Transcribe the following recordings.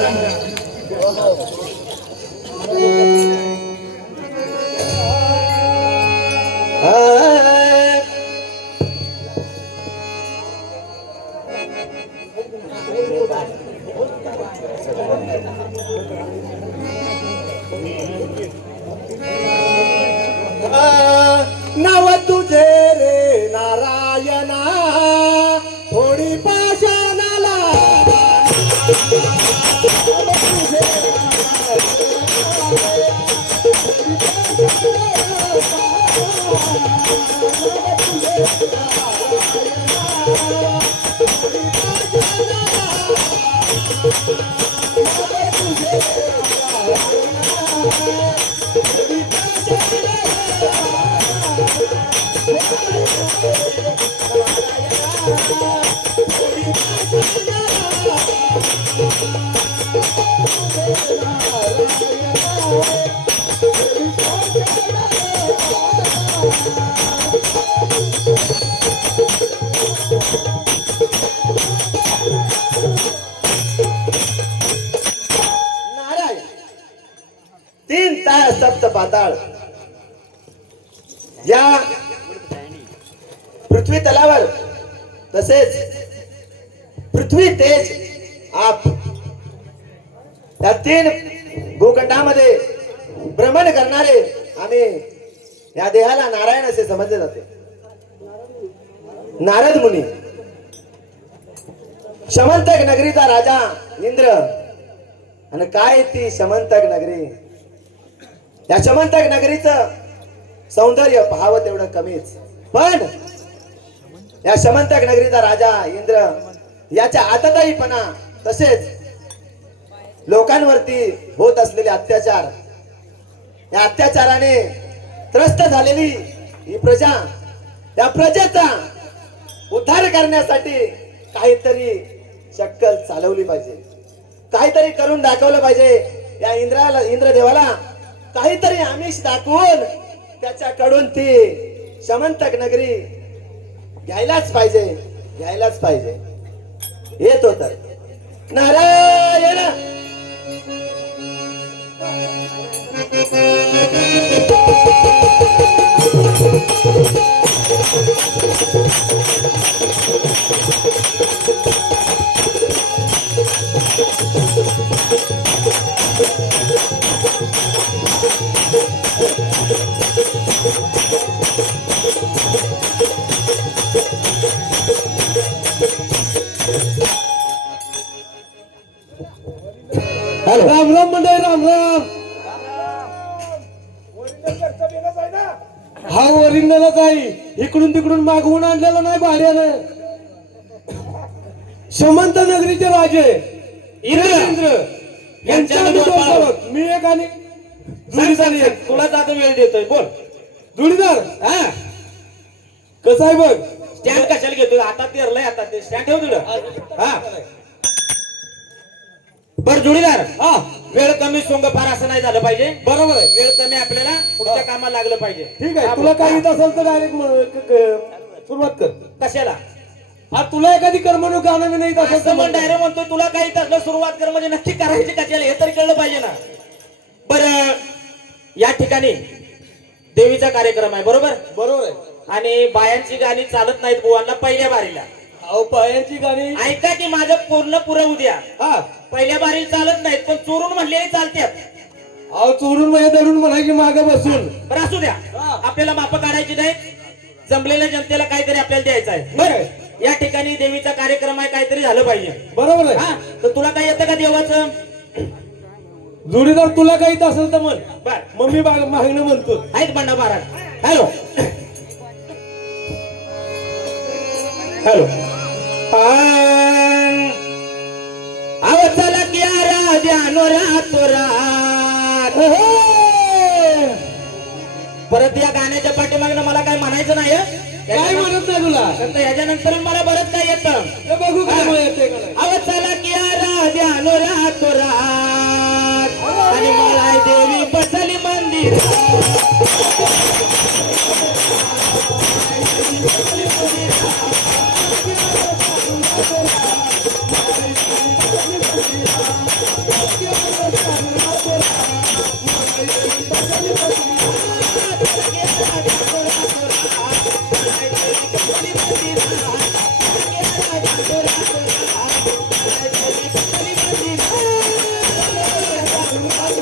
नव Let's go. पाताळ. या पृथ्वी तलावर तसेच पृथ्वी तेज आप. या तीन भूखंडामध्ये भ्रमण करणारे आम्ही या देहाला नारायण असे समजले जाते. नारद मुनी. शमंतक नगरीचा राजा इंद्र. आणि काय ती शमंतक नगरी? या शमंतक नगरीचं सौंदर्य पाहावं तेवढं कमीच. पण या शमंतक नगरीचा राजा इंद्र याच्या आतताईपणा तसेच लोकांवरती होत असलेले अत्याचार या अत्याचाराने त्रस्त झालेली ही प्रजा या प्रजेचा उद्धार करण्यासाठी काहीतरी चक्कल चालवली पाहिजे. काहीतरी करून दाखवलं पाहिजे या इंद्राला इंद्रदेवाला. काहीतरी आमिष दाखवून त्याच्याकडून ती शमंतक नगरी घ्यायलाच पाहिजे घ्यायलाच पाहिजे. येत होत. नारायण! हॅलो राम राम मंडळी राम राम. हा ओरिजिनलच आहे इकडून तिकडून मागवून आणलेला नाही भाड्यानं. शमंत नगरीचे राजे. इंद्र. यांच्या दोन. मी एक आणि जोडीदार एक. तुला जाता वेळ देतोय. बोल. जोडीदार? हा. कसं आहे बघ? स्टँड कशाला घेतोय? आता तेरलंय आता ते. स्टँड ठेव तिकडं. हा बर जोडीदार. हा. वेळ कमी सोंग फार असं नाही झालं पाहिजे. बरोबर आहे. वेळ कमी आपल्याला पुढच्या कामाला लागलं पाहिजे. ठीक आहे. तुला. काही येत असेल तर डायरेक्ट सुरुवात कर. कशाला? हा तुला एखादी करमणूक गाणं नाही येत असेल तर असं म्हण. डायरेक्ट म्हणतो तुला काही तसलं सुरुवात कर म्हणजे नक्की करायची कशाला हे तरी कळलं पाहिजे ना. बर या ठिकाणी देवीचा कार्यक्रम आहे बरोबर? बरोबर आहे. आणि बायांची गाणी चालत नाहीत बुवांना पहिल्या बारीला. अहो पायांची गाणी. ऐका की माझं पूर्ण पुरं उद्या हा. पहिल्या बारीला चालत नाहीत पण चोरून म्हणलेली चालत्यात. अहो चोरून माझ्या धरून म्हणायची मागे बसून. बरं असू द्या. हा. आपल्याला माप काढायची नाही जमलेल्या जनतेला काहीतरी आपल्याला द्यायचं आहे. बरं. या ठिकाणी देवीचा कार्यक्रम आहे काहीतरी झालं पाहिजे. बरोबर आहे. हा. तर तुला काय येतं का देवाचं? जोडीदार तुला काही येत असेल तर म्हण. बर. मम्मी बाग मागणं म्हणतो. आहेत बंडा महाराज. हॅलो. हॅलो. चला की राजा रातोरा परत या गाण्याच्या पाठीमागनं मला काय म्हणायचं नाही हं? काय म्हणत नाही तुला? तर ह्याच्यानंतर मला बरंच काय येतं. हे बघू काय येते. अव चला की राजा रातो लय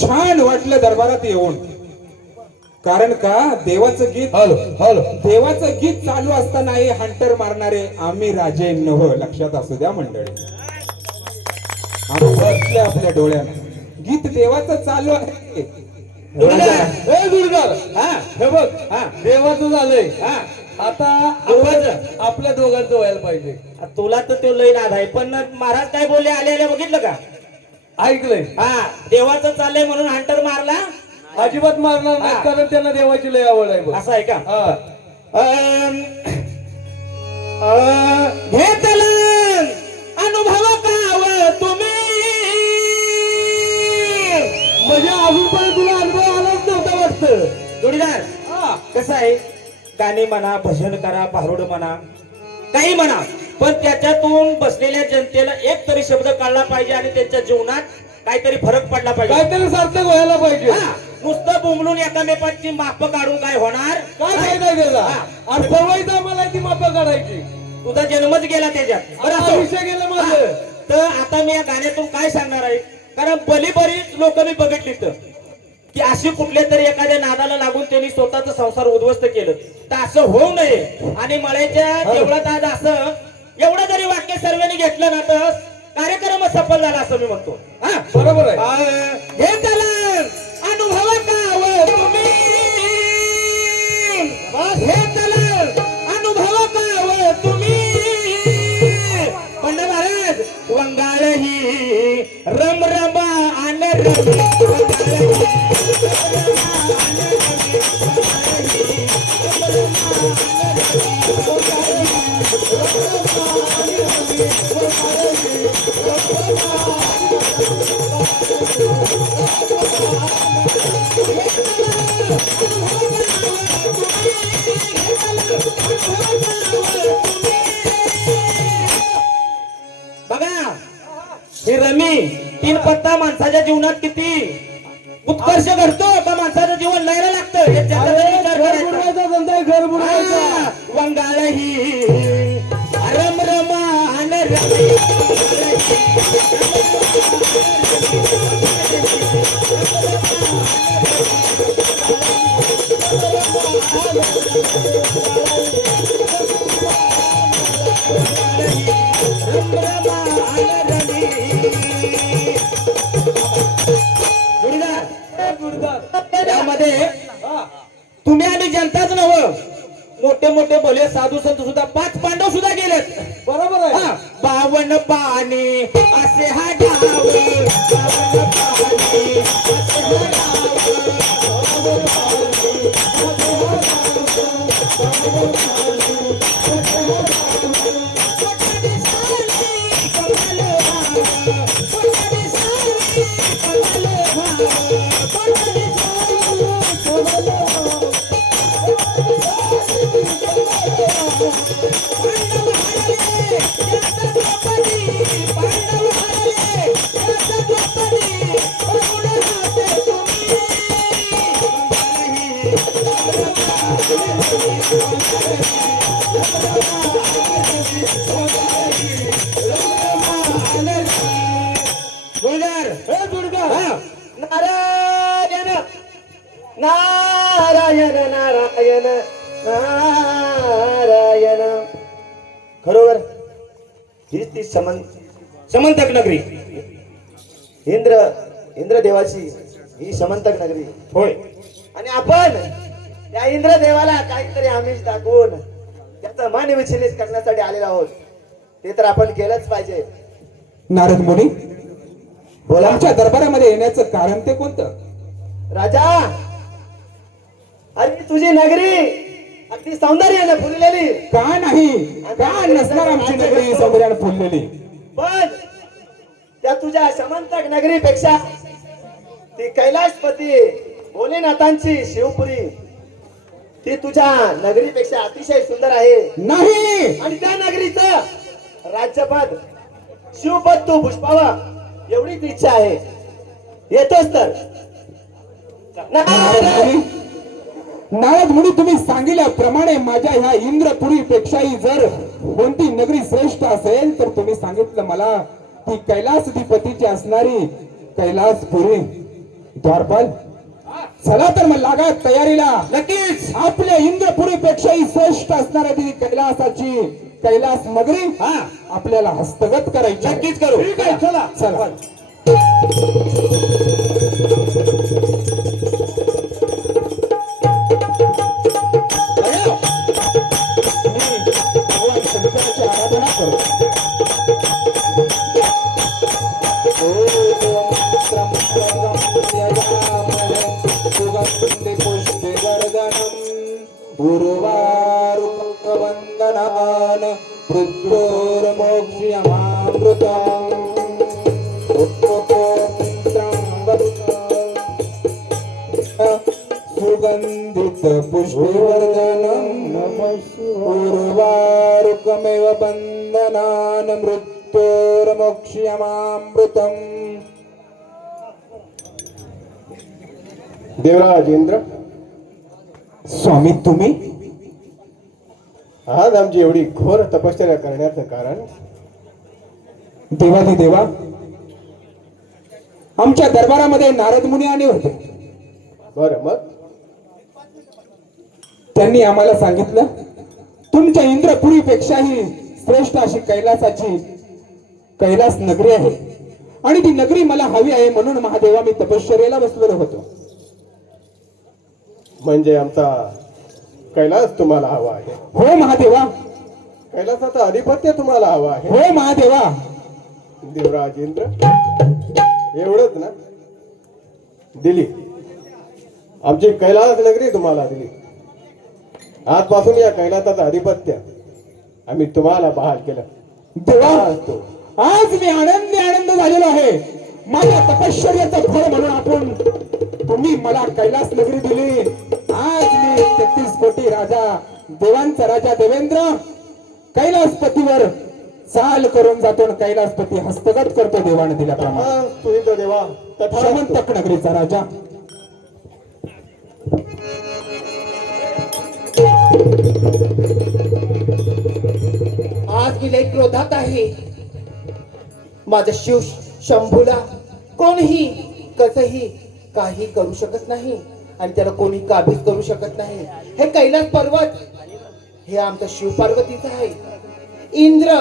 छान वाटलं दरबारात येऊन. कारण का? देवाचं गीत हॅलो हॅलो. देवाचं गीत चालू असताना हे हंटर मारणारे आम्ही राजे नव लक्षात असू द्या मंडळी. आम्ही आपल्या डोळ्यानं गीत देवाचं चालू आहे. हे बघ हा देवाचं झालंय. हा. आता देवाचं? आपल्या दोघांचं व्हायला पाहिजे. तुला तर तो लय नाद आहे पण महाराज काय बोलले? आले आले बघितलं का? ऐकलंय. हा देवाचं चाललंय म्हणून हंटर मारला? अजिबात मारणार नाही, कारण त्यांना देवाची लय आवड आहे असं आहे का? अं, अं, घेतलं अनुभव काव तुम्ही. म्हणजे अजून पण तुला अनुभव आलाच नव्हता वाटतं. जोडीदार हा. कसं आहे? गाणे म्हणा भजन करा पारोड म्हणा काही म्हणा. पण त्याच्यातून बसलेल्या जनतेला एक तरी शब्द काढला पाहिजे आणि त्यांच्या जीवनात काहीतरी फरक पडला पाहिजे. काहीतरी सार्थक व्हायला पाहिजे. हा, नुसतं बोंबलून एकामेकाची माप काढून काय होणार? काय फायदा आहे त्याचा? हा. आणि परवायचं आम्हाला ती मापा काढायची. तुझा जन्मच गेला त्याच्यात. बरं आता असो. विषय गेला माझं. हा, तर आता मी या गाण्यातून काय सांगणार आहे? कारण बरीच लोक मी बघितली तर की अशी कुठल्या तरी एखाद्या नादाला लागून त्यांनी स्वतःचा संसार उद्ध्वस्त केलं. तर असं होऊ नये. आणि मळ्याच्या देवळात आज असं एवढं जरी वाक्य सर्वांनी घेतलं ना तर कार्यक्रम सफल झाला असं मी म्हणतो. हा? बरोबर आहे. हे. त्याला अनुभव काव हे त्याला अनुभव काव तुम्ही. पंड महाराज वंगाळ ही रम रमा जीवनात किती उत्कर्ष घडतो का माणसाचं जीवन लयला लागतं. वंगाळ ही रम रमा आन रमी रम. मोठे मोठे भले साधू संत सुद्धा पाच पांडव सुद्धा गेलेत. बरोबर आहे. बावन पाणी असे हा डाव समन समंतक नगरी. इंद्र इंद्रदेवाची ही समंतक नगरी. होय. आणि आपण त्या इंद्रदेवाला काहीतरी आमिष दाखवून त्याचं मन विचलित करण्यासाठी आलेलो आहोत. ते तर आपण केलंच पाहिजे. नारद मुनी बोला. आमच्या दरबारामध्ये येण्याचं कारण ते कोणतं? राजा अरे तुझी नगरी. अगदी सौंदर्याने फुललेली. का नाही? का नसणार आमची नगरी सौंदर्याने फुललेली? पण त्या तुझ्या समंतक नगरीपेक्षा ती कैलाशपती भोलेनाथांची शिवपुरी ती तुझ्या नगरीपेक्षा अतिशय सुंदर आहे. नाही! आणि त्या नगरीचं राज्यपद शिवपद तू पुष्पावा एवढीच इच्छा आहे. येतोच तर. नारद. मुनी तुम्ही सांगितल्याप्रमाणे माझ्या ह्या इंद्रपुरी पेक्षाही जर कोणती नगरी श्रेष्ठ असेल तर तुम्ही सांगितलं मला ती कैलासधिपतीची असणारी कैलासपुरी द्वारपाल चला तर मग लागा तयारीला नक्कीच आपल्या इंद्रपुरी पेक्षाही श्रेष्ठ असणाऱ्या ती कैलासाची कैलास नगरी हा आपल्याला हस्तगत करायची. नक्कीच करू चला. चला सुगन्धित पुष्पवर्धनम् उर्वारुकमेव बन्धनान् मृत्योर्मोक्ष्यमामृतम्। देवराज इंद्र स्वामी तुम्ही? आज आमची एवढी घोर तपश्चर्या करण्याचं कारण? देवादी देवा आमच्या दरबारामध्ये नारद मुनी आले होते. बरं मग? त्यांनी आम्हाला सांगितलं तुमच्या इंद्रपुरीपेक्षाही श्रेष्ठ अशी कैलासाची कैलास नगरी आहे. आणि ती नगरी मला हवी आहे म्हणून महादेवा मी तपश्चर्याला बसलेलो होतो. म्हणजे आमचा कैलास तुम्हाला हवा आहे. हो महादेवा. कैलासाचं आधिपत्य तुम्हाला हवं आहे. हो महादेवा. देवराज इंद्र एवढंच ना? दिली. आमची कैलास नगरी तुम्हाला दिली. आजपासून या कैलासाचं आधिपत्य. आम्ही तुम्हाला बहाल केलं. देवा! असतो. आज मी आनंदी आनंद झालेलो आहे. माझ्या तपश्चर्याचं फळ म्हणून आपण तुम्ही मला कैलास नगरी दिली. आज मी तेहतीस कोटी राजा देवांचा राजा देवेंद्र कैलासपतीवर चाल करून जातो आणि कैलासपती हस्तगत करतो देवाने दिल्याप्रमाणे देवा. श्रीमंतक नगरीचा राजा. आज मी लय क्रोधात आहे. माझं शिव शंभूला कोणीही कसही काही करू शकत नाही आणि त्याला कोणी काबीज करू शकत नाही. हे कैलास पर्वत हे आमचं शिव पार्वतीच आहे. इंद्र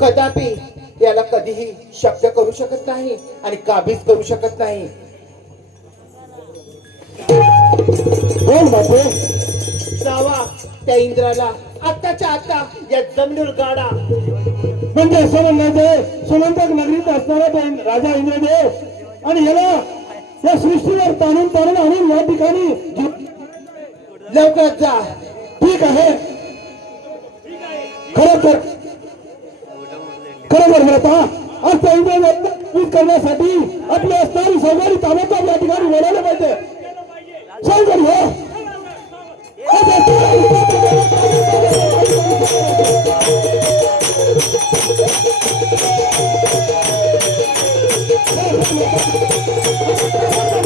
कदापि याला कधीही शब्द करू शकत नाही आणि काबीज करू शकत नाही. जावा त्या इंद्राला आत्ताच्या आता या जमिनीवर गाडा. म्हणजे समन्वय सुमंतक नगरीत असणारा राजा इंद्रदेव. आणि याला या सृष्टीवर ताणून ताणून आणून या ठिकाणी जी- लवकर जा. ठीक आहे. खरोखर खरोखर म्हणत आज पूज करण्यासाठी आपली असणारी सौगारी ताबडतोब या ठिकाणी बोलायला पाहिजे. Thank you.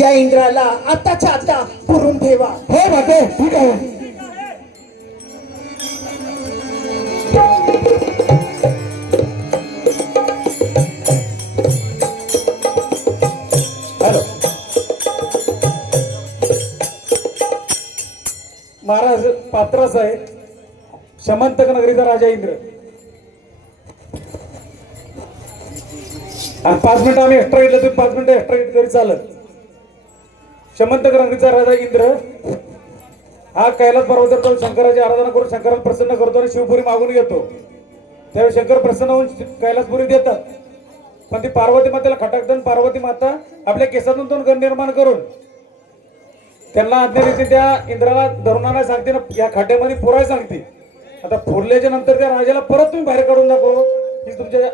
या इंद्राला आताच्या आता पुरून ठेवा. हो माते ठीक आहे. महाराज पात्रास आहे. शमंतक नगरीचा राजा इंद्र. आणि पाच मिनिटं आम्ही एक्स्ट्रा घेतलं तर पाच मिनिटं एक्स्ट्रा घेतली तरी चालत. शमंतक नगरीचा राजा इंद्र. हा कैलास पर्वतावर शंकराची आराधना करून शंकराला प्रसन्न करतो आणि शिवपुरी मागून घेतो त्यावेळी शंकर प्रसन्न होऊन कैलासपुरी देतात. पण ती पार्वती मातेला खटकतात पार्वती माता आपल्या केसातून दोन गण निर्माण करून त्यांना आज्ञारीती त्या इंद्राला धरून आणायला सांगते ना या खाट्यामध्ये पुराय सांगते. आता फोडल्याच्या नंतर त्या राजाला परत तुम्ही बाहेर काढून दाखव. ही तुमच्या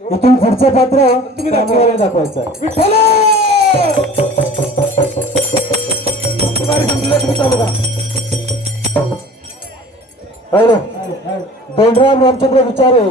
इथून पुढचं पात्र तुम्ही दाखवा. दाखवायचं विठ्ठल! दोनराम रामचंद्र विचारे